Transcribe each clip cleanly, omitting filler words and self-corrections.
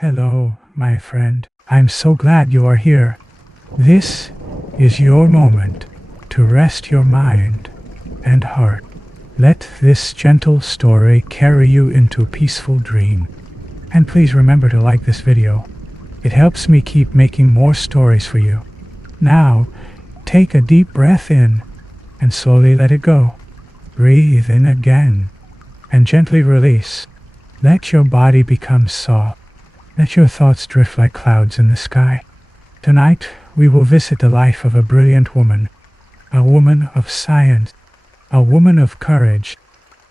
Hello, my friend. I'm so glad you are here. This is your moment to rest your mind and heart. Let this gentle story carry you into a peaceful dream. And please remember to like this video. It helps me keep making more stories for you. Now, take a deep breath in and slowly let it go. Breathe in again and gently release. Let your body become soft. Let your thoughts drift like clouds in the sky. Tonight, we will visit the life of a brilliant woman, a woman of science, a woman of courage.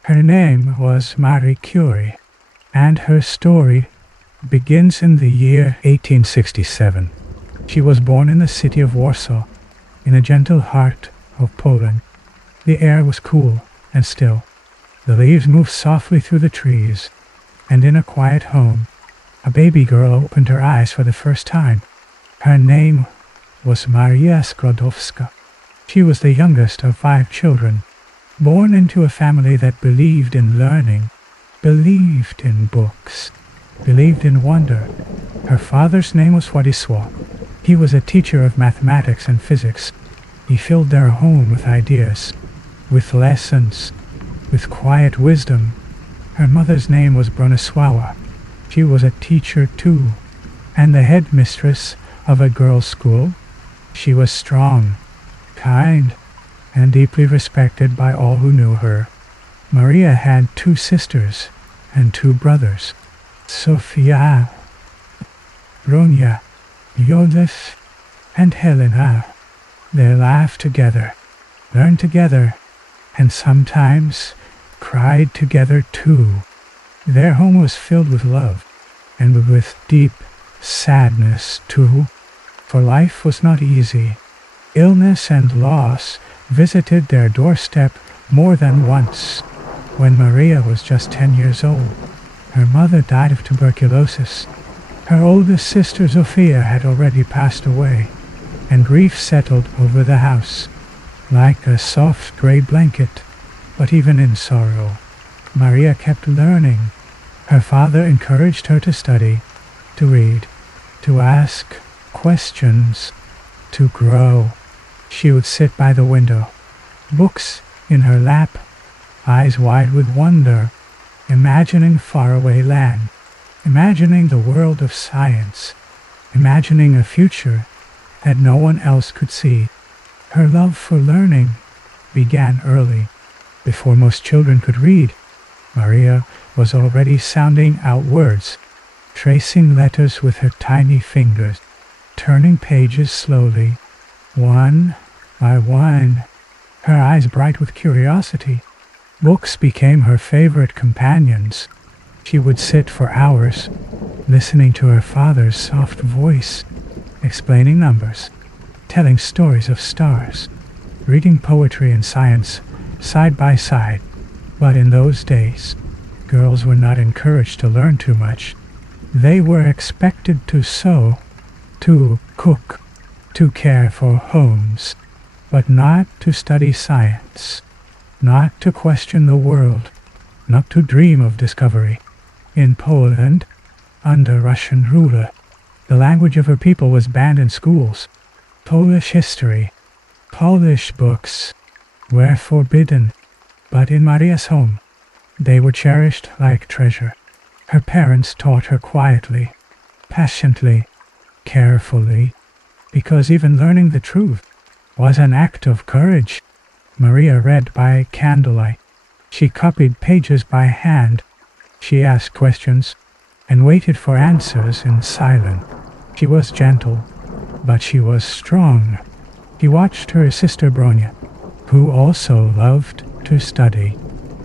Her name was Marie Curie, and her story begins in the year 1867. She was born in the city of Warsaw, in the gentle heart of Poland. The air was cool and still. The leaves moved softly through the trees, and in a quiet home, a baby girl opened her eyes for the first time. Her name was Maria Skłodowska. She was the youngest of 5 children, born into a family that believed in learning, believed in books, believed in wonder. Her father's name was Władysław. He was a teacher of mathematics and physics. He filled their home with ideas, with lessons, with quiet wisdom. Her mother's name was Bronisława. She was a teacher too, and the headmistress of a girls' school. She was strong, kind, and deeply respected by all who knew her. Maria had 2 sisters and 2 brothers, Sofia, Bronia, Józef, and Helena. They laughed together, learned together, and sometimes cried together too. Their home was filled with love, and with deep sadness too, for life was not easy. Illness and loss visited their doorstep more than once. When Maria was just 10 years old, her mother died of tuberculosis. Her oldest sister Zofia had already passed away, and grief settled over the house like a soft gray blanket. But even in sorrow, Maria kept learning. Her father encouraged her to study, to read, to ask questions, to grow. She would sit by the window, books in her lap, eyes wide with wonder, imagining faraway land, imagining the world of science, imagining a future that no one else could see. Her love for learning began early. Before most children could read, Maria was already sounding out words, tracing letters with her tiny fingers, turning pages slowly, one by one, her eyes bright with curiosity. Books became her favorite companions. She would sit for hours, listening to her father's soft voice, explaining numbers, telling stories of stars, reading poetry and science side by side. But in those days, girls were not encouraged to learn too much. They were expected to sew, to cook, to care for homes, but not to study science, not to question the world, not to dream of discovery. In Poland, under Russian ruler, the language of her people was banned in schools. Polish history, Polish books were forbidden, but in Maria's home, they were cherished like treasure. Her parents taught her quietly, patiently, carefully, because even learning the truth was an act of courage. Maria read by candlelight. She copied pages by hand. She asked questions and waited for answers in silence. She was gentle, but she was strong. She watched her sister Bronia, who also loved to study,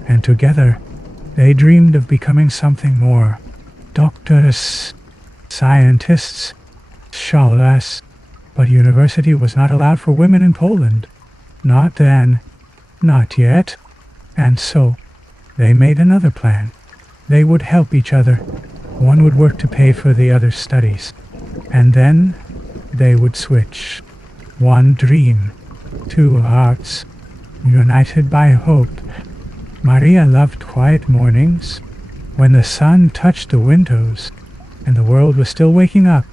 and together they dreamed of becoming something more. Doctors, scientists, scholars. But university was not allowed for women in Poland. Not then, not yet. And so, they made another plan. They would help each other. One would work to pay for the other's studies. And then, they would switch. One dream, 2 hearts, united by hope. Maria loved quiet mornings, when the sun touched the windows, and the world was still waking up,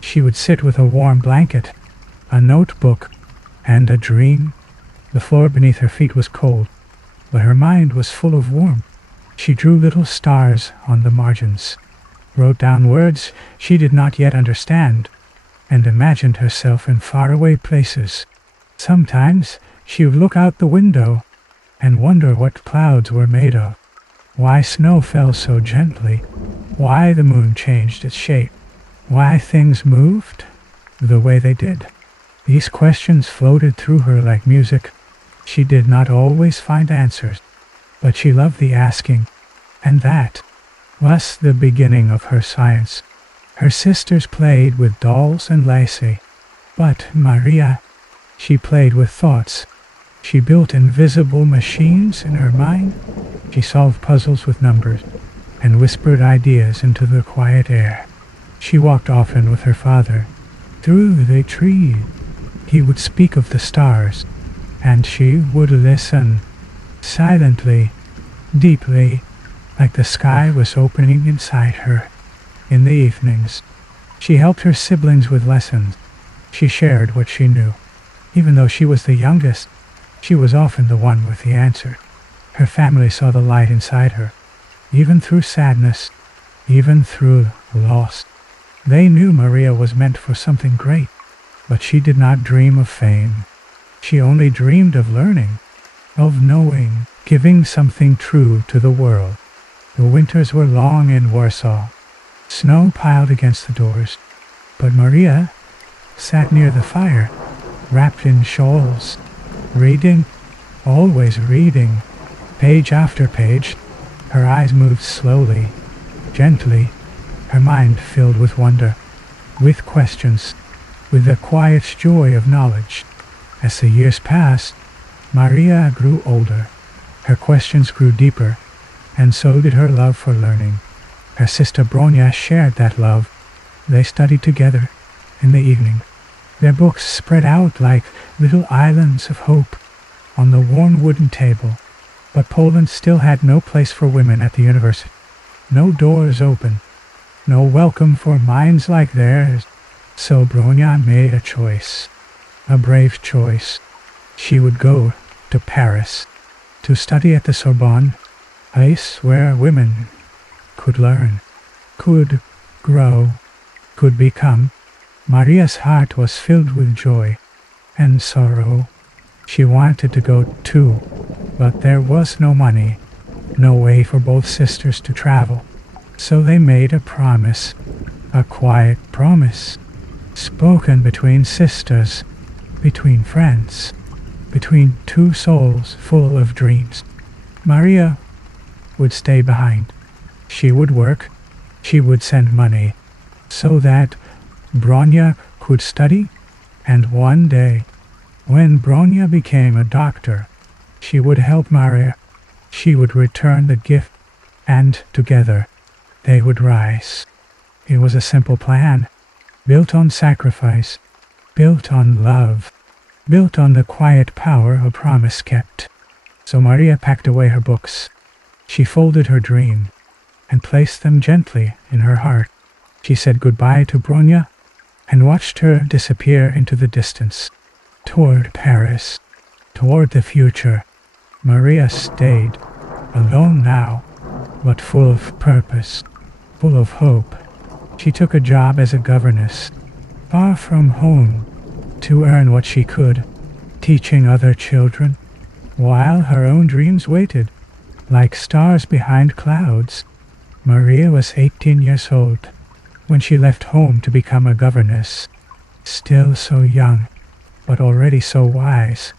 she would sit with a warm blanket, a notebook, and a dream. The floor beneath her feet was cold, but her mind was full of warmth. She drew little stars on the margins, wrote down words she did not yet understand, and imagined herself in faraway places. Sometimes she would look out the window and wonder what clouds were made of, why snow fell so gently, why the moon changed its shape, why things moved the way they did. These questions floated through her like music. She did not always find answers, but she loved the asking, and that was the beginning of her science. Her sisters played with dolls and lacy, but Maria, she played with thoughts. She built invisible machines in her mind. She solved puzzles with numbers and whispered ideas into the quiet air. She walked often with her father through the trees. He would speak of the stars, and she would listen silently, deeply, like the sky was opening inside her. In the evenings, she helped her siblings with lessons. She shared what she knew. Even though she was the youngest, she was often the one with the answer. Her family saw the light inside her, even through sadness, even through loss. They knew Maria was meant for something great, but she did not dream of fame. She only dreamed of learning, of knowing, giving something true to the world. The winters were long in Warsaw. Snow piled against the doors, but Maria sat near the fire, wrapped in shawls, reading, always reading, page after page. Her eyes moved slowly, gently, her mind filled with wonder, with questions, with the quiet joy of knowledge. As the years passed, Maria grew older. Her questions grew deeper, and so did her love for learning. Her sister Bronya shared that love. They studied together in the evening. Their books spread out like little islands of hope on the worn wooden table. But Poland still had no place for women at the university. No doors open. No welcome for minds like theirs. So Bronya made a choice. A brave choice. She would go to Paris to study at the Sorbonne, a place where women could learn, could grow, could become. Maria's heart was filled with joy and sorrow. She wanted to go too, but there was no money, no way for both sisters to travel. So they made a promise, a quiet promise, spoken between sisters, between friends, between two souls full of dreams. Maria would stay behind. She would work, she would send money, so that Bronya could study, and one day, when Bronya became a doctor, she would help Maria. She would return the gift, and together they would rise. It was a simple plan, built on sacrifice, built on love, built on the quiet power a promise kept. So Maria packed away her books. She folded her dream and placed them gently in her heart. She said goodbye to Bronya and watched her disappear into the distance, toward Paris, toward the future. Maria stayed, alone now, but full of purpose, full of hope. She took a job as a governess, far from home, to earn what she could, teaching other children, while her own dreams waited, like stars behind clouds. Maria was 18 years old when she left home to become a governess, still so young, but already so wise,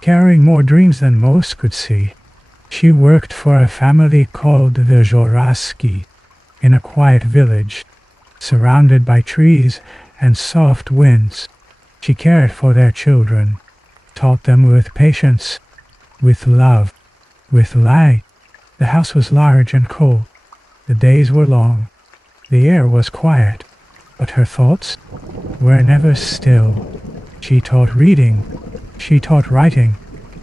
carrying more dreams than most could see. She worked for a family called the Joraski, in a quiet village, surrounded by trees and soft winds. She cared for their children, taught them with patience, with love, with light. The house was large and cold. The days were long. The air was quiet, but her thoughts were never still. She taught reading, she taught writing,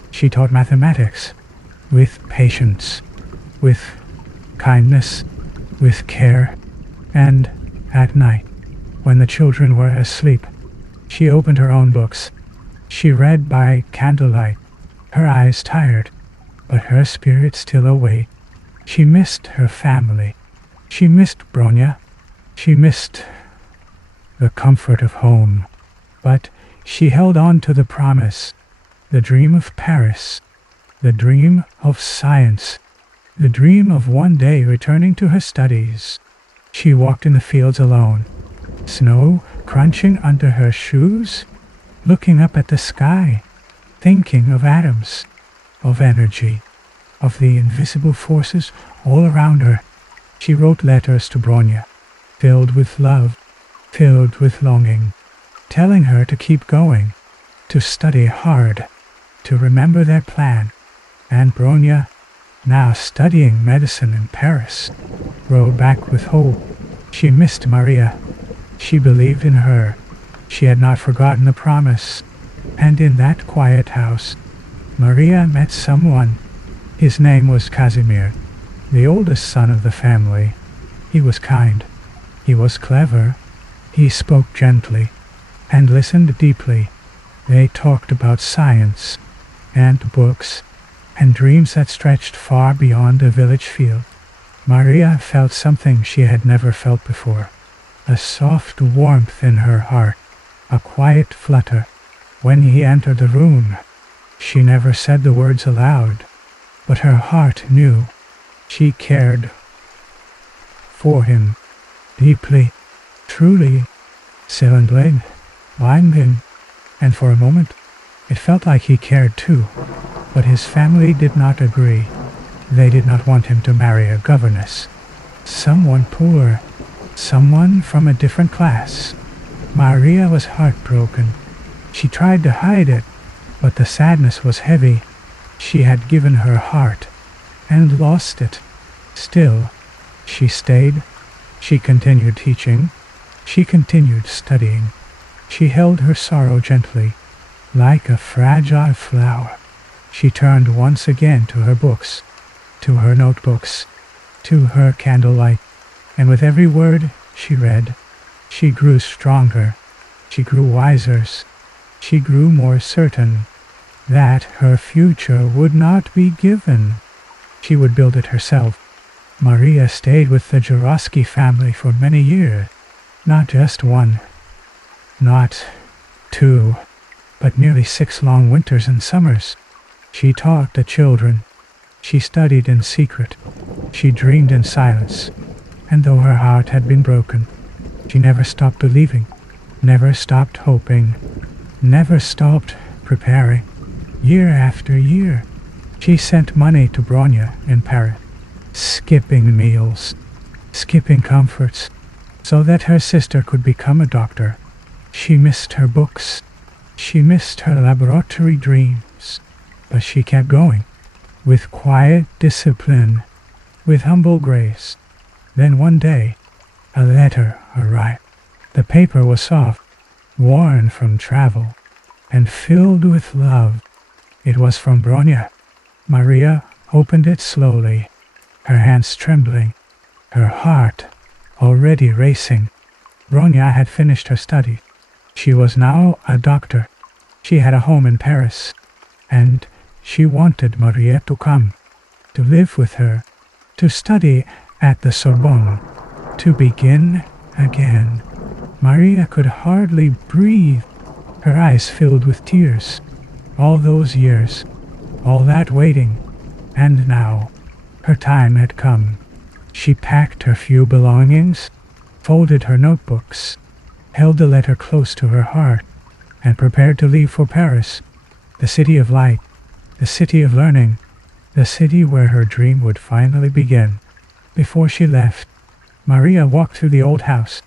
she taught mathematics, with patience, with kindness, with care, and At night, when the children were asleep, she opened her own books. She read by candlelight, her eyes tired, but her spirit still awake. She missed her family. She missed Bronya. She missed the comfort of home. But she held on to the promise, the dream of Paris, the dream of science, the dream of one day returning to her studies. She walked in the fields alone, snow crunching under her shoes, looking up at the sky, thinking of atoms, of energy, of the invisible forces all around her. She wrote letters to Bronya, filled with love, filled with longing, telling her to keep going, to study hard, to remember their plan. And Bronya, now studying medicine in Paris, rode back with hope. She missed Maria. She believed in her. She had not forgotten the promise. And in that quiet house, Maria met someone. His name was Casimir, the oldest son of the family. He was kind. He was clever. He spoke gently and listened deeply. They talked about science and books and dreams that stretched far beyond a village field. Maria felt something she had never felt before, a soft warmth in her heart, a quiet flutter. When he entered the room, she never said the words aloud, but her heart knew. She cared for him deeply, truly, silently, blindly, and for a moment it felt like he cared too. But his family did not agree. They did not want him to marry a governess, someone poor, someone from a different class. Maria was heartbroken. She tried to hide it, but the sadness was heavy. She had given her heart and lost it. Still, she stayed. She continued teaching. She continued studying. She held her sorrow gently, like a fragile flower. She turned once again to her books, to her notebooks, to her candlelight, and with every word she read, she grew stronger. She grew wiser. She grew more certain that her future would not be given. She would build it herself. Maria stayed with the Jurowski family for many years. Not just one, not two, but nearly 6 long winters and summers. She taught the children. She studied in secret. She dreamed in silence. And though her heart had been broken, she never stopped believing, never stopped hoping, never stopped preparing. Year after year, she sent money to Bronya in Paris, skipping meals, skipping comforts, so that her sister could become a doctor. She missed her books. She missed her laboratory dreams. But she kept going, with quiet discipline, with humble grace. Then one day, a letter arrived. The paper was soft, worn from travel, and filled with love. It was from Bronya. Maria opened it slowly, her hands trembling, her heart already racing. Bronya had finished her study. She was now a doctor. She had a home in Paris, and she wanted Maria to come, to live with her, to study at the Sorbonne, to begin again. Maria could hardly breathe. Her eyes filled with tears. All those years, all that waiting, and now her time had come. She packed her few belongings, folded her notebooks, held the letter close to her heart, and prepared to leave for Paris, the city of light, the city of learning, the city where her dream would finally begin. Before she left, Maria walked through the old house.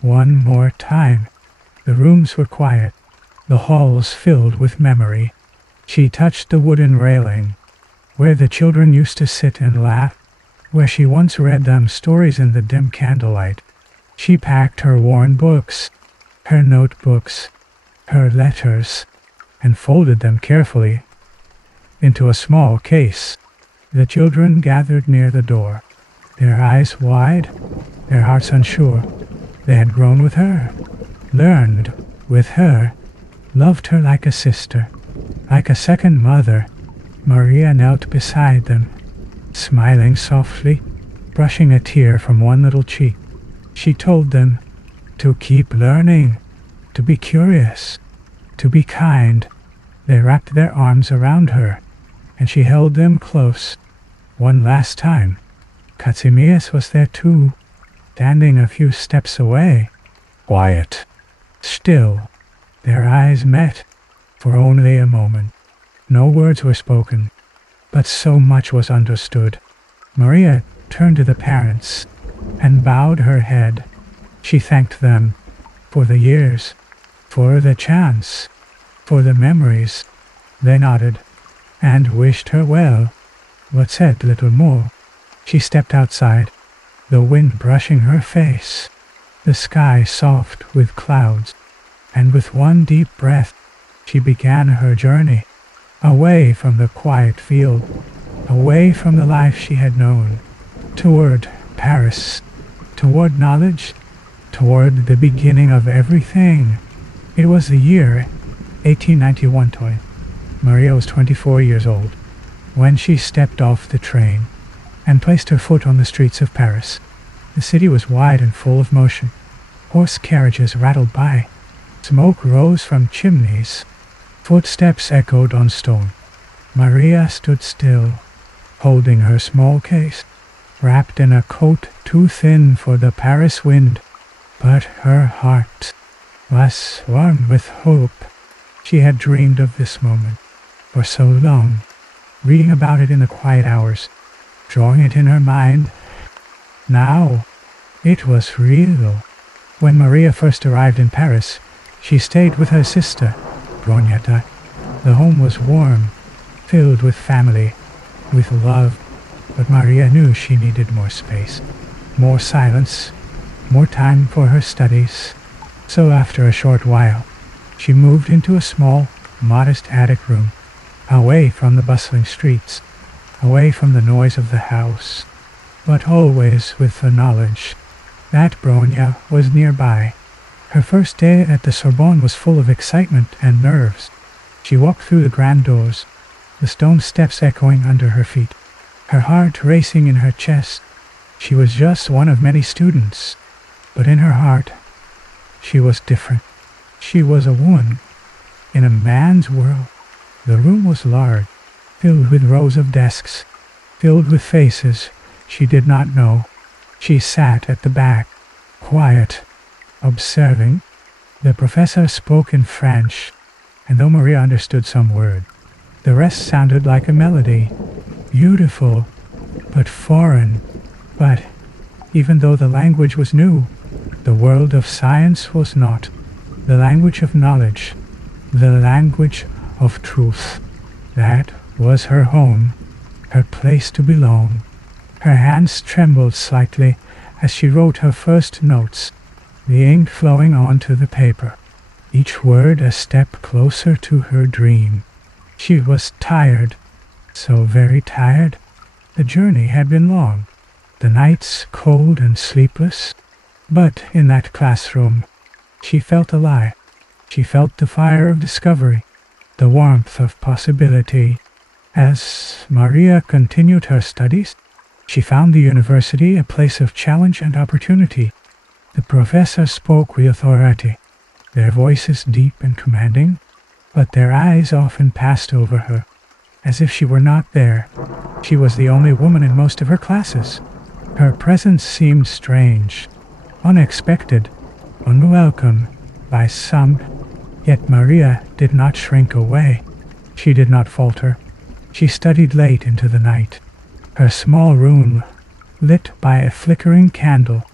One more time. The rooms were quiet, the halls filled with memory. She touched the wooden railing, where the children used to sit and laugh, where she once read them stories in the dim candlelight. She packed her worn books, her notebooks, her letters, and folded them carefully into a small case. The children gathered near the door, their eyes wide, their hearts unsure. They had grown with her, learned with her, loved her like a sister, like a second mother. Maria knelt beside them, smiling softly, brushing a tear from one little cheek. She told them to keep learning, to be curious, to be kind. They wrapped their arms around her, and she held them close. One last time. Kazimierz was there too, standing a few steps away. Quiet. Still. Their eyes met for only a moment. No words were spoken, but so much was understood. Maria turned to the parents and bowed her head. She thanked them for the years, for the chance, for the memories. They nodded and wished her well, but said little more. She stepped outside, the wind brushing her face, the sky soft with clouds, and with one deep breath, she began her journey, away from the quiet field, away from the life she had known, toward Paris, toward knowledge, toward the beginning of everything. It was the year 1891. Maria was 24 years old when she stepped off the train and placed her foot on the streets of Paris. The city was wide and full of motion. Horse carriages rattled by. Smoke rose from chimneys. Footsteps echoed on stone. Maria stood still, holding her small case, wrapped in a coat too thin for the Paris wind. But her heart was warm with hope. She had dreamed of this moment for so long, reading about it in the quiet hours, drawing it in her mind. Now, it was real. When Maria first arrived in Paris, she stayed with her sister, Bronyetta. The home was warm, filled with family, with love, but Maria knew she needed more space, more silence, more time for her studies. So after a short while, she moved into a small, modest attic room, away from the bustling streets, away from the noise of the house, but always with the knowledge that Bronya was nearby. Her first day at the Sorbonne was full of excitement and nerves. She walked through the grand doors, the stone steps echoing under her feet, her heart racing in her chest. She was just one of many students, but in her heart, she was different. She was a woman in a man's world. The room was large, filled with rows of desks, filled with faces she did not know. She sat at the back, quiet, observing. The professor spoke in French, and though Maria understood some word, the rest sounded like a melody, beautiful, but foreign. But even though the language was new, the world of science was not. The language of knowledge, the language of truth. That was her home, her place to belong. Her hands trembled slightly as she wrote her first notes, the ink flowing onto the paper, each word a step closer to her dream. She was tired, so very tired. The journey had been long, the nights cold and sleepless, but in that classroom, she felt alive. She felt the fire of discovery, the warmth of possibility. As Maria continued her studies, she found the university a place of challenge and opportunity. The professors spoke with authority, their voices deep and commanding, but their eyes often passed over her, as if she were not there. She was the only woman in most of her classes. Her presence seemed strange, unexpected, unwelcome by some, yet Maria did not shrink away. She did not falter. She studied late into the night. Her small room, lit by a flickering candle,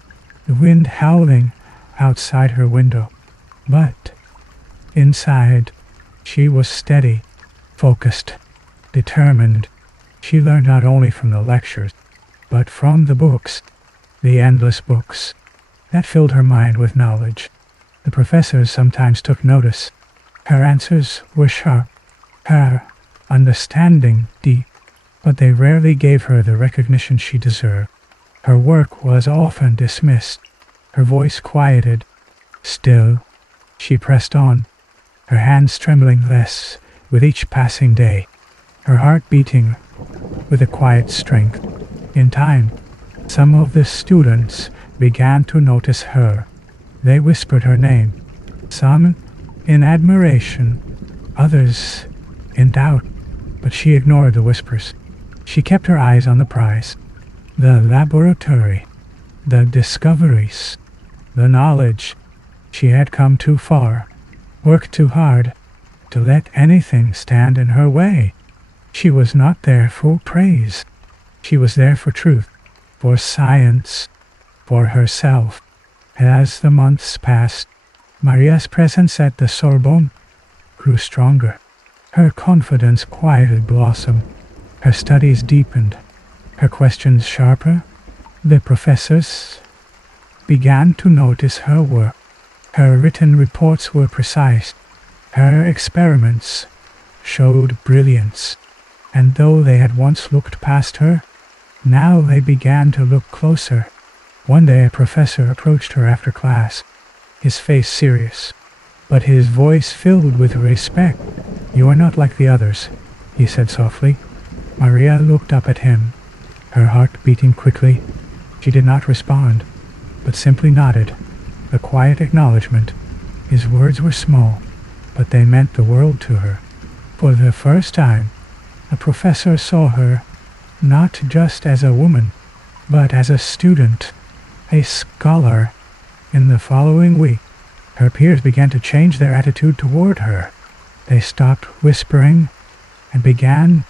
the wind howling outside her window. But inside, she was steady, focused, determined. She learned not only from the lectures, but from the books, the endless books, that filled her mind with knowledge. The professors sometimes took notice. Her answers were sharp, her understanding deep, but they rarely gave her the recognition she deserved. Her work was often dismissed, Her voice quieted. Still, she pressed on, her hands trembling less with each passing day, her heart beating with a quiet strength. In time, some of the students began to notice her. They whispered her name, some in admiration, others in doubt, but she ignored the whispers. She kept her eyes on the prize, the laboratory, the discoveries, the knowledge. She had come too far, worked too hard, to let anything stand in her way. She was not there for praise. She was there for truth, for science, for herself. As the months passed, Maria's presence at the Sorbonne grew stronger. Her confidence quietly blossomed. Her studies deepened. Her questions sharper. The professors began to notice her work. Her written reports were precise. Her experiments showed brilliance. And though they had once looked past her, now they began to look closer. One day a professor approached her after class, his face serious, but his voice filled with respect. "You are not like the others," he said softly. Maria looked up at him, her heart beating quickly. She did not respond, but simply nodded, a quiet acknowledgement. His words were small, but they meant the world to her. For the first time, a professor saw her not just as a woman, but as a student, a scholar. In the following week, her peers began to change their attitude toward her. They stopped whispering and began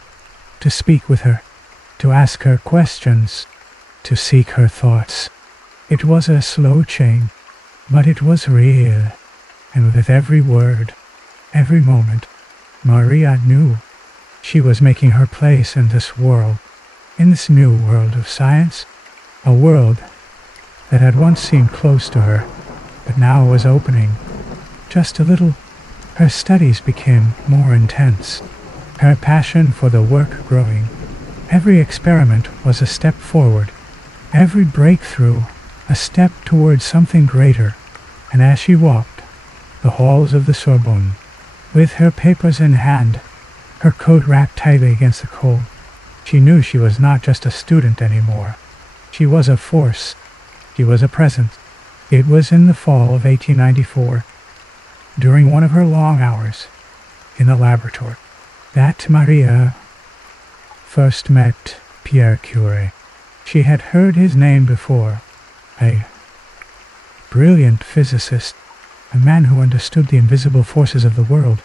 to speak with her, to ask her questions, to seek her thoughts. It was a slow change, but it was real, and with every word, every moment, Maria knew she was making her place in this world, in this new world of science, a world that had once seemed close to her, but now was opening just a little. Her studies became more intense, her passion for the work growing. Every experiment was a step forward, every breakthrough a step towards something greater. And as she walked the halls of the Sorbonne, with her papers in hand, her coat wrapped tightly against the cold, she knew she was not just a student anymore. She was a force. She was a presence. It was in the fall of 1894, during one of her long hours in the laboratory, that Maria first met Marie Curie. She had heard his name before, a brilliant physicist, a man who understood the invisible forces of the world,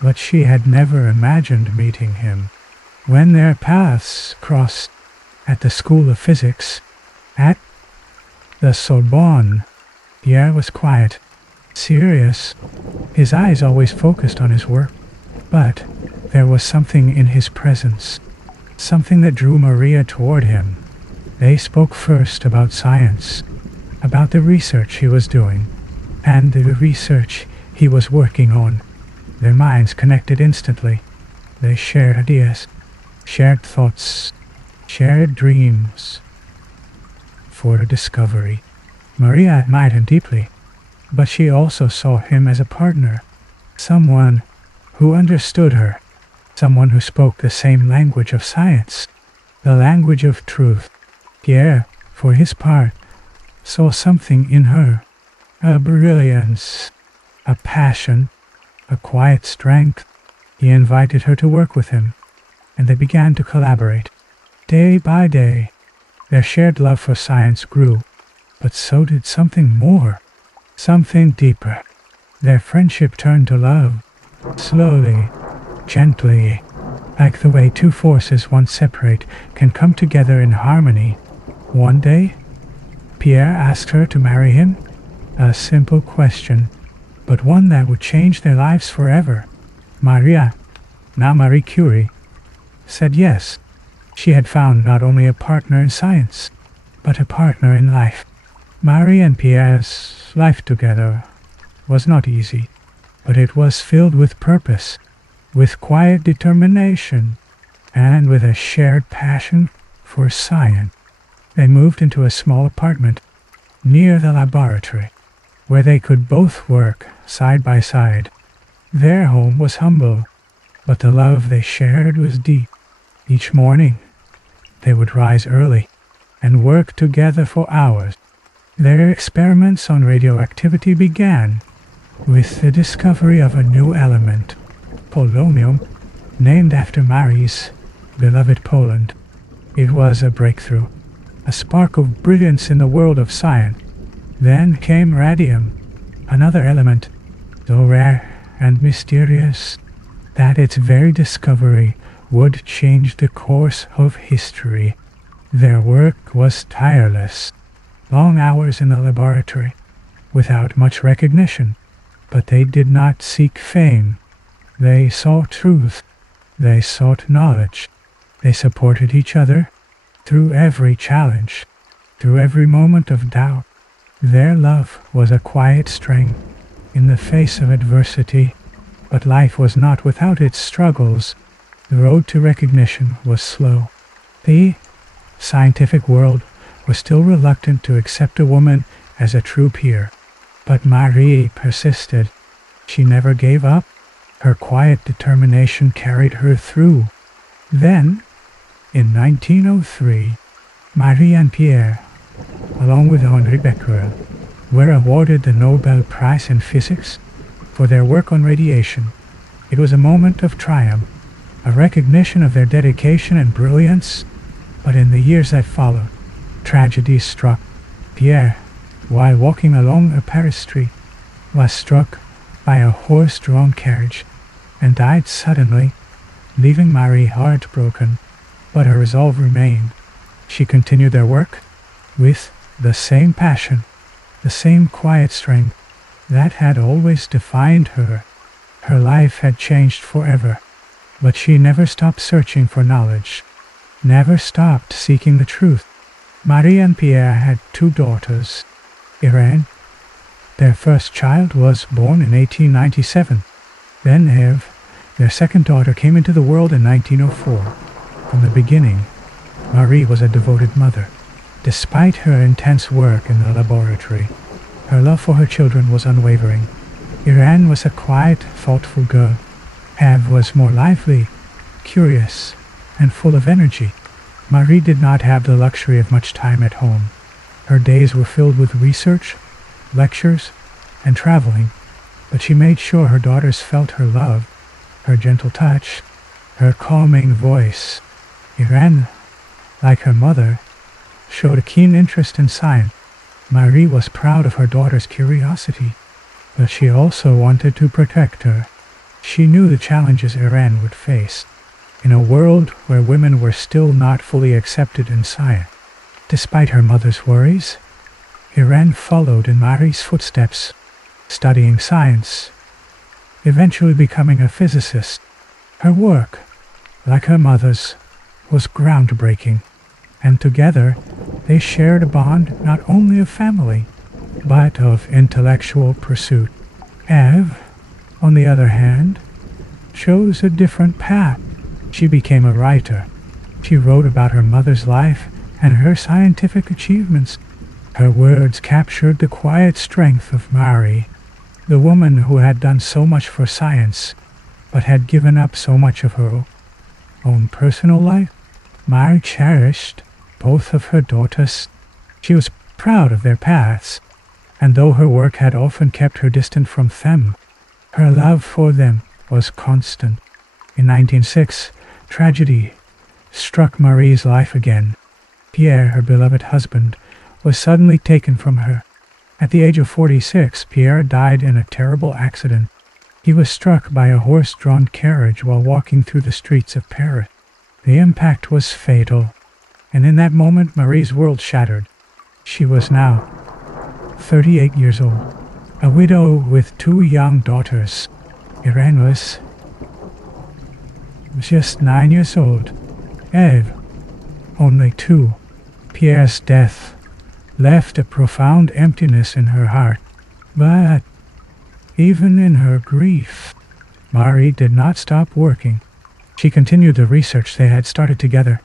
but she had never imagined meeting him. When their paths crossed at the School of Physics, at the Sorbonne, Pierre was quiet, serious, his eyes always focused on his work. But there was something in his presence, something that drew Maria toward him. They spoke first about science, about the research he was doing, and the research he was working on. Their minds connected instantly. They shared ideas, shared thoughts, shared dreams for discovery. Maria admired him deeply, but she also saw him as a partner, someone who understood her, someone who spoke the same language of science, the language of truth. Pierre, for his part, saw something in her, a brilliance, a passion, a quiet strength. He invited her to work with him, and they began to collaborate. Day by day, their shared love for science grew, but so did something more, something deeper. Their friendship turned to love, slowly, gently, like the way two forces once separate can come together in harmony. One day, Pierre asked her to marry him, a simple question, but one that would change their lives forever. Maria, now Marie Curie, said yes. She had found not only a partner in science, but a partner in life. Marie and Pierre's life together was not easy, but it was filled with purpose, with quiet determination, and with a shared passion for science. They moved into a small apartment near the laboratory, where they could both work side by side. Their home was humble, but the love they shared was deep. Each morning, they would rise early and work together for hours. Their experiments on radioactivity began with the discovery of a new element, polonium, named after Marie's beloved Poland. It was a breakthrough, a spark of brilliance in the world of science. Then came radium, another element, so rare and mysterious that its very discovery would change the course of history. Their work was tireless, long hours in the laboratory, without much recognition, but they did not seek fame. They sought truth. They sought knowledge. They supported each other through every challenge, through every moment of doubt. Their love was a quiet strength in the face of adversity, but life was not without its struggles. The road to recognition was slow. The scientific world was still reluctant to accept a woman as a true peer, but Marie persisted. She never gave up. Her quiet determination carried her through. Then, in 1903, Marie and Pierre, along with Henri Becquerel, were awarded the Nobel Prize in Physics for their work on radiation. It was a moment of triumph, a recognition of their dedication and brilliance, but in the years that followed, tragedy struck. Pierre, while walking along a Paris street, was struck by a horse-drawn carriage and died suddenly, leaving Marie heartbroken, but her resolve remained. She continued their work with the same passion, the same quiet strength that had always defined her. Her life had changed forever, but she never stopped searching for knowledge, never stopped seeking the truth. Marie and Pierre had two daughters, Irene. Their first child was born in 1897. Then Eve, their second daughter, came into the world in 1904. From the beginning, Marie was a devoted mother. Despite her intense work in the laboratory, her love for her children was unwavering. Irene was a quiet, thoughtful girl. Eve was more lively, curious, and full of energy. Marie did not have the luxury of much time at home. Her days were filled with research, lectures, and traveling, but she made sure her daughters felt her love, her gentle touch, her calming voice. Irene, like her mother, showed a keen interest in science. Marie was proud of her daughter's curiosity, but she also wanted to protect her. She knew the challenges Irene would face in a world where women were still not fully accepted in science. Despite her mother's worries, Irene followed in Marie's footsteps, studying science, eventually becoming a physicist. Her work, like her mother's, was groundbreaking, and together they shared a bond not only of family, but of intellectual pursuit. Eve, on the other hand, chose a different path. She became a writer. She wrote about her mother's life and her scientific achievements. Her words captured the quiet strength of Marie, the woman who had done so much for science, but had given up so much of her own personal life. Marie cherished both of her daughters. She was proud of their paths, and though her work had often kept her distant from them, her love for them was constant. In 1906, tragedy struck Marie's life again. Pierre, her beloved husband, was suddenly taken from her. At the age of 46, Pierre died in a terrible accident. He was struck by a horse-drawn carriage while walking through the streets of Paris. The impact was fatal, and in that moment Marie's world shattered. She was now 38 years old, a widow with two young daughters. Irene was just 9 years old. Eve, only 2. Pierre's death left a profound emptiness in her heart, but even in her grief, Marie did not stop working. She continued the research they had started together.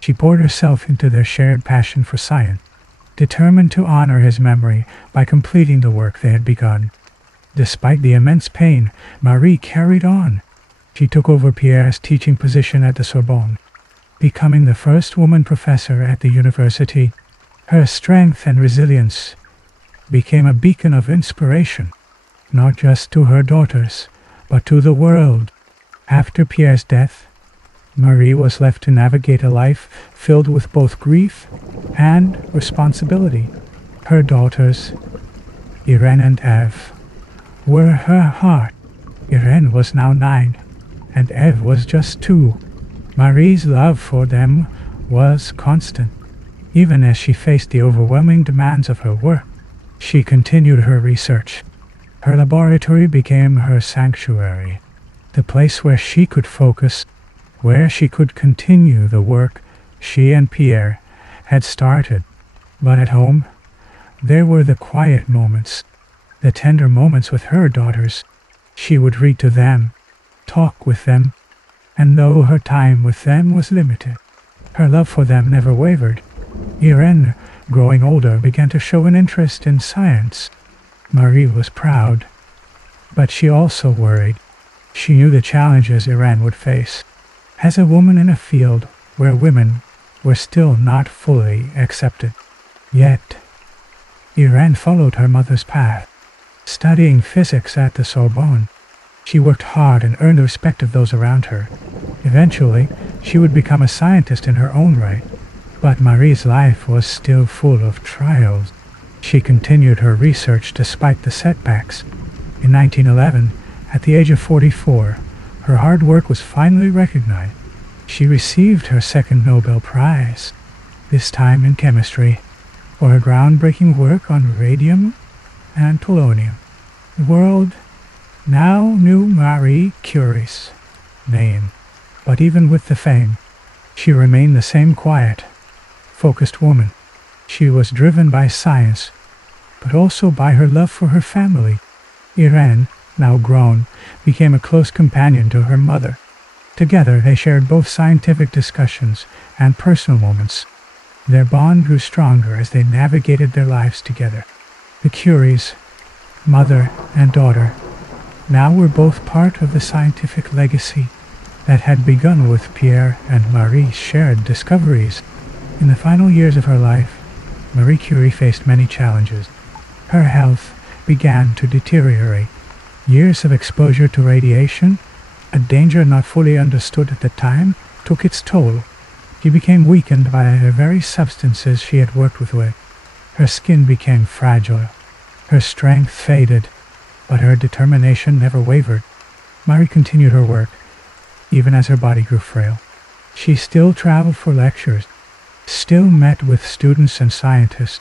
She poured herself into their shared passion for science. determined to honor his memory by completing the work they had begun. Despite the immense pain, Marie carried on. She took over Pierre's teaching position at the Sorbonne, becoming the first woman professor at the university. Her strength and resilience became a beacon of inspiration, not just to her daughters, but to the world. After Pierre's death, Marie was left to navigate a life filled with both grief and responsibility. Her daughters, Irene and Eve, were her heart. Irene was now 9, and Eve was just 2. Marie's love for them was constant. Even as she faced the overwhelming demands of her work, she continued her research. Her laboratory became her sanctuary, the place where she could focus, where she could continue the work she and Pierre had started. But at home, there were the quiet moments, the tender moments with her daughters. She would read to them, talk with them, and though her time with them was limited, her love for them never wavered. Irene, growing older, began to show an interest in science. Marie was proud, but she also worried. She knew the challenges Irene would face. As a woman in a field where women were still not fully accepted. Yet, Irene followed her mother's path, studying physics at the Sorbonne. She worked hard and earned the respect of those around her. Eventually, she would become a scientist in her own right. But Marie's life was still full of trials. She continued her research despite the setbacks. In 1911, at the age of 44, her hard work was finally recognized. She received her second Nobel Prize, this time in chemistry, for her groundbreaking work on radium and polonium. The world now knew Marie Curie's name, but even with the fame, she remained the same quiet, focused woman. She was driven by science, but also by her love for her family. Irene, now grown, became a close companion to her mother. Together they shared both scientific discussions and personal moments. Their bond grew stronger as they navigated their lives together. The Curies, mother and daughter, now were both part of the scientific legacy that had begun with Pierre and Marie's shared discoveries. In the final years of her life, Marie Curie faced many challenges. Her health began to deteriorate. Years of exposure to radiation, a danger not fully understood at the time, took its toll. She became weakened by the very substances she had worked with. Her skin became fragile. Her strength faded, but her determination never wavered. Marie continued her work, even as her body grew frail. She still traveled for lectures, still met with students and scientists,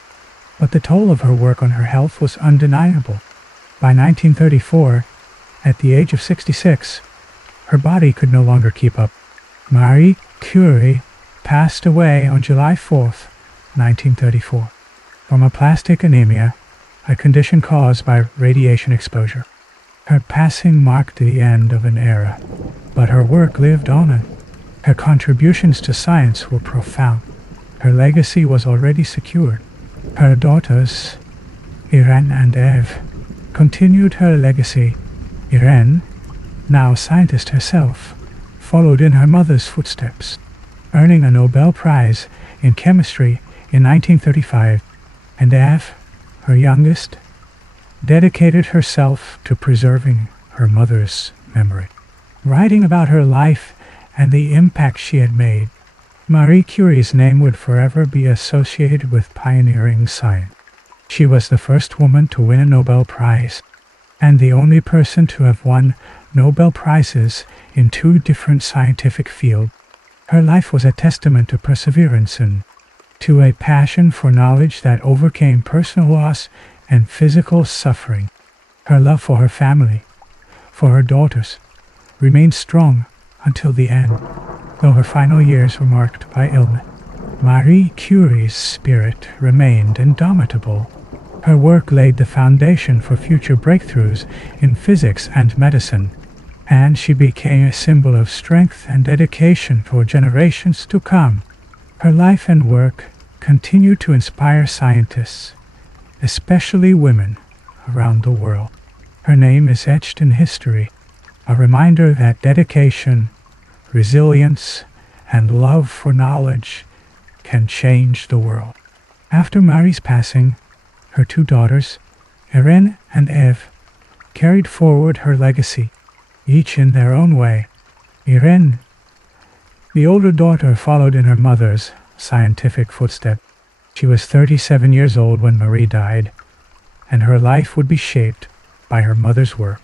but the toll of her work on her health was undeniable. By 1934, at the age of 66, her body could no longer keep up. Marie Curie passed away on July 4th, 1934, from aplastic anemia, a condition caused by radiation exposure. Her passing marked the end of an era, but her work lived on. Her contributions to science were profound. Her legacy was already secured. Her daughters, Irene and Eve, continued her legacy. Irene, now scientist herself, followed in her mother's footsteps, earning a Nobel Prize in chemistry in 1935, and Eve, her youngest, dedicated herself to preserving her mother's memory. Writing about her life and the impact she had made, Marie Curie's name would forever be associated with pioneering science. She was the first woman to win a Nobel Prize, and the only person to have won Nobel Prizes in 2 different scientific fields. Her life was a testament to perseverance and to a passion for knowledge that overcame personal loss and physical suffering. Her love for her family, for her daughters, remained strong until the end, though her final years were marked by illness. Marie Curie's spirit remained indomitable. Her work laid the foundation for future breakthroughs in physics and medicine, and she became a symbol of strength and dedication for generations to come. Her life and work continue to inspire scientists, especially women, around the world. Her name is etched in history, a reminder that dedication, resilience, and love for knowledge can change the world. After Marie's passing, her two daughters, Irene and Eve, carried forward her legacy, each in their own way. Irene, the older daughter, followed in her mother's scientific footsteps. She was 37 years old when Marie died, and her life would be shaped by her mother's work.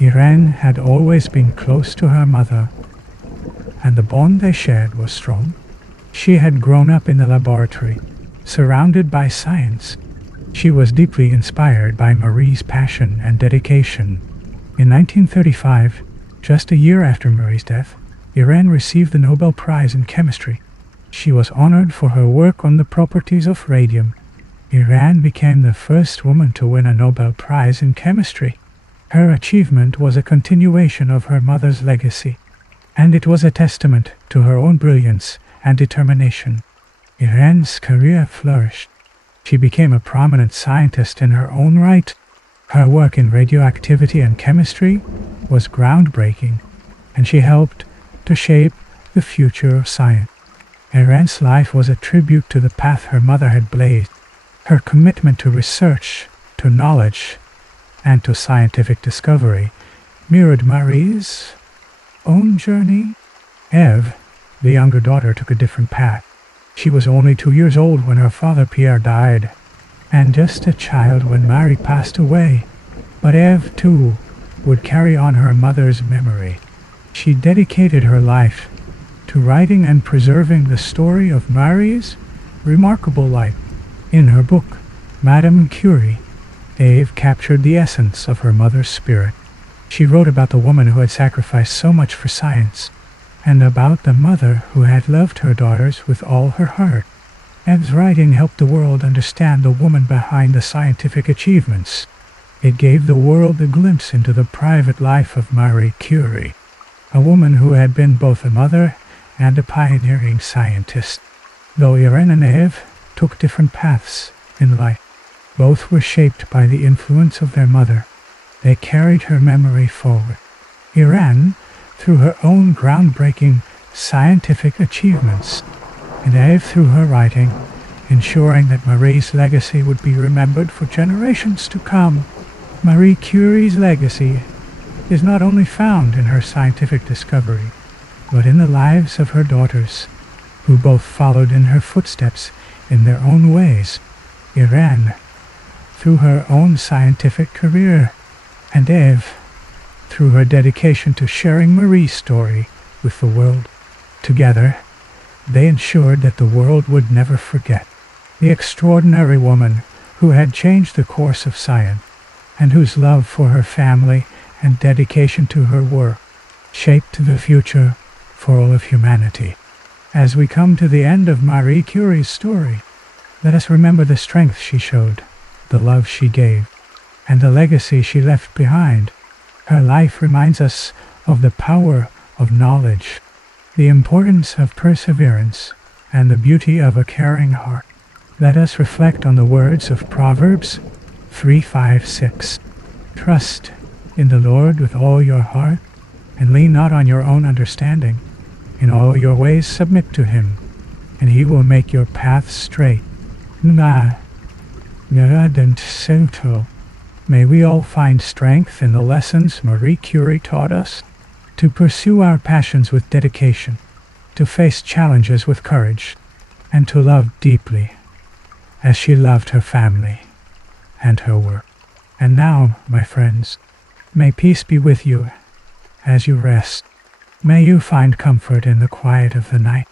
Irene had always been close to her mother, and the bond they shared was strong. She had grown up in the laboratory, surrounded by science. She was deeply inspired by Marie's passion and dedication. In 1935, just a year after Marie's death, Irene received the Nobel Prize in Chemistry. She was honored for her work on the properties of radium. Irene became the first woman to win a Nobel Prize in Chemistry. Her achievement was a continuation of her mother's legacy, and it was a testament to her own brilliance and determination. Irene's career flourished. She became a prominent scientist in her own right. Her work in radioactivity and chemistry was groundbreaking, and she helped to shape the future of science. Irene's life was a tribute to the path her mother had blazed. Her commitment to research, to knowledge, and to scientific discovery mirrored Marie's own journey. Eve, the younger daughter, took a different path. She was only 2 years old when her father Pierre died, and just a child when Marie passed away. But Eve, too, would carry on her mother's memory. She dedicated her life to writing and preserving the story of Marie's remarkable life. In her book, Marie Curie, Eve captured the essence of her mother's spirit. She wrote about the woman who had sacrificed so much for science, and about the mother who had loved her daughters with all her heart. Eve's writing helped the world understand the woman behind the scientific achievements. It gave the world a glimpse into the private life of Marie Curie, a woman who had been both a mother and a pioneering scientist. Though Irene and Eve took different paths in life, both were shaped by the influence of their mother. They carried her memory forward. Irene, through her own groundbreaking scientific achievements, and Eve through her writing, ensuring that Marie's legacy would be remembered for generations to come. Marie Curie's legacy is not only found in her scientific discovery, but in the lives of her daughters, who both followed in her footsteps in their own ways. Irene, through her own scientific career, and Eve, through her dedication to sharing Marie's story with the world. Together, they ensured that the world would never forget the extraordinary woman who had changed the course of science, and whose love for her family and dedication to her work shaped the future for all of humanity. As we come to the end of Marie Curie's story, let us remember the strength she showed, the love she gave, and the legacy she left behind. Her life reminds us of the power of knowledge, the importance of perseverance, and the beauty of a caring heart. Let us reflect on the words of Proverbs 3:5-6. Trust in the Lord with all your heart, and lean not on your own understanding. In all your ways submit to him, and he will make your paths straight. May we all find strength in the lessons Marie Curie taught us, to pursue our passions with dedication, to face challenges with courage, and to love deeply, as she loved her family and her work. And now, my friends, may peace be with you as you rest. May you find comfort in the quiet of the night,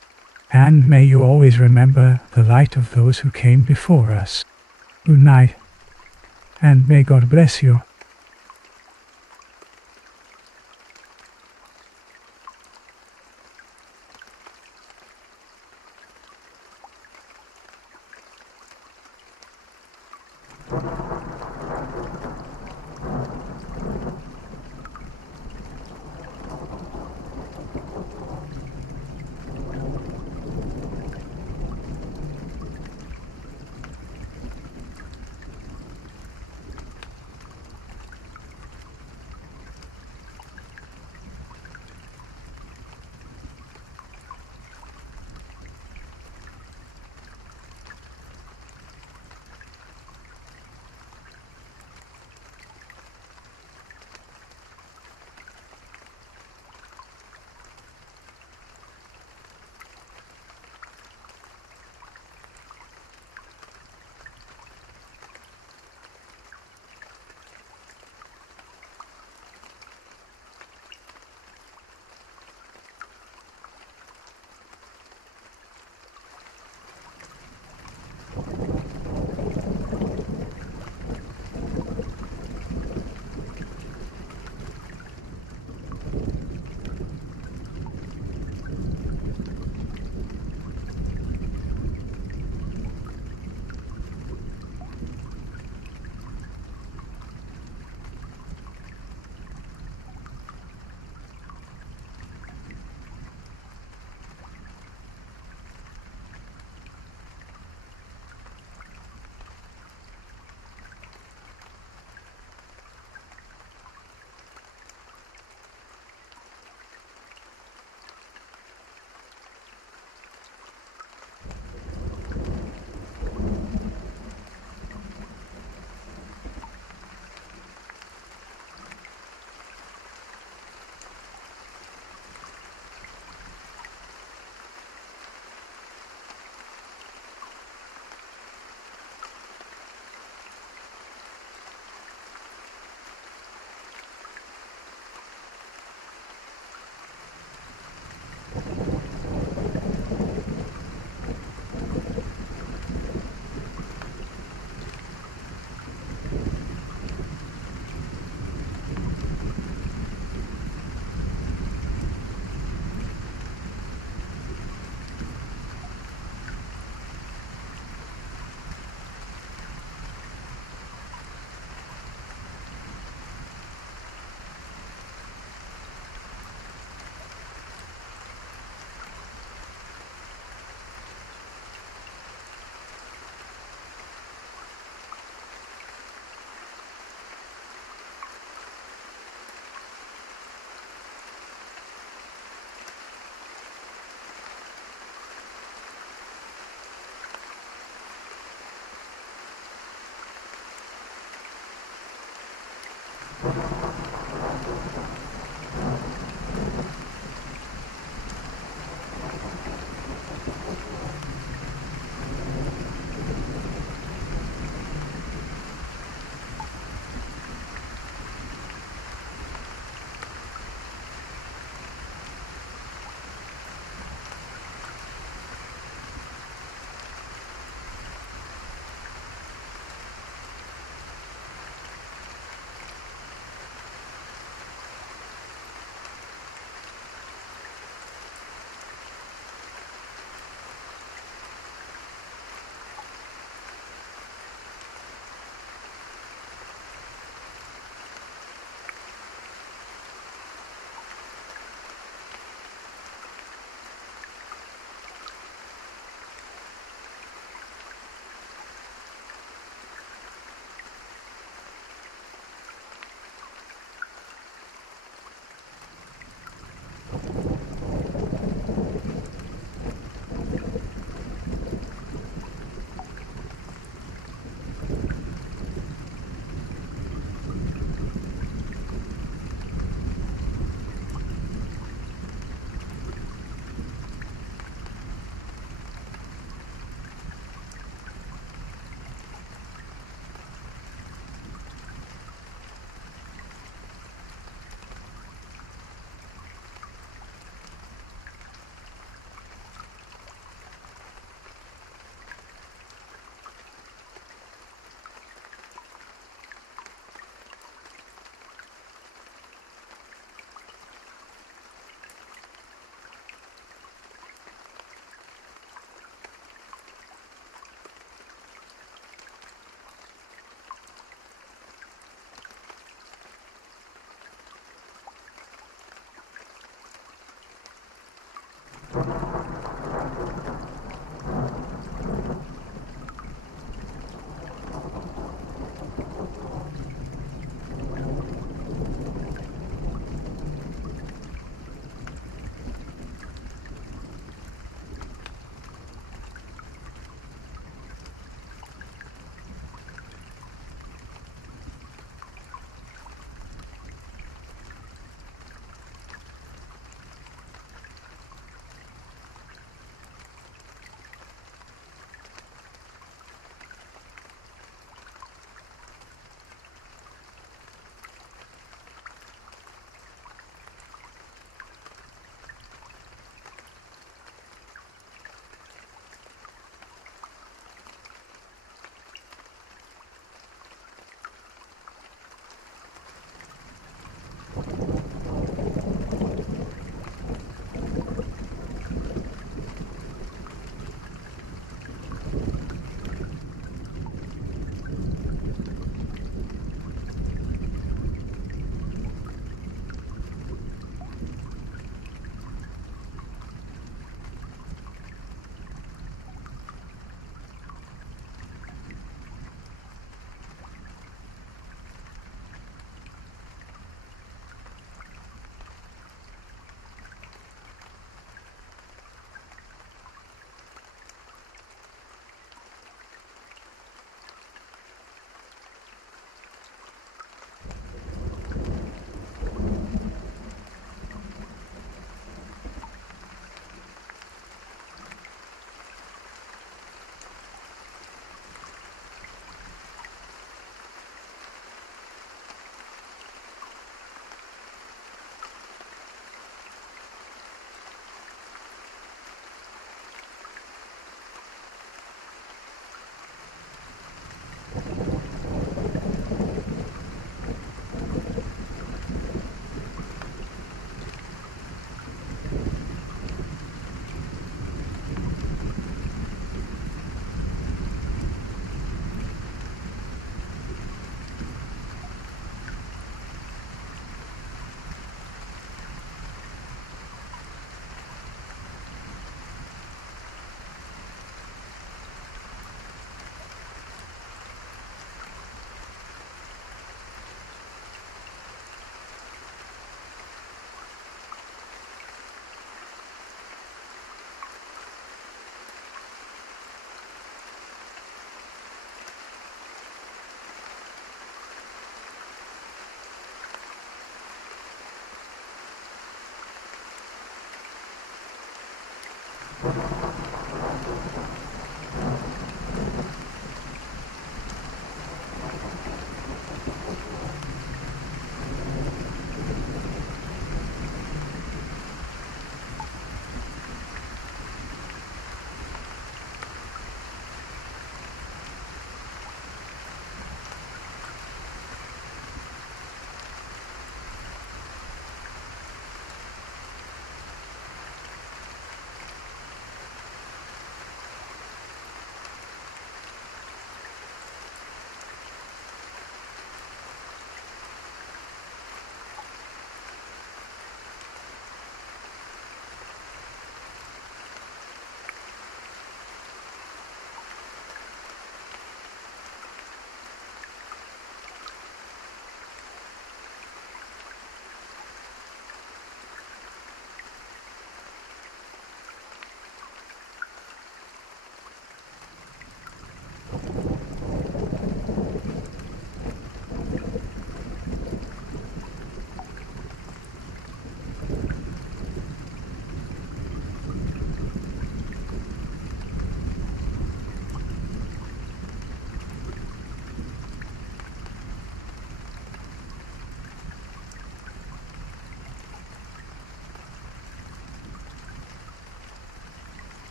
and may you always remember the light of those who came before us. Good night, and may God bless you.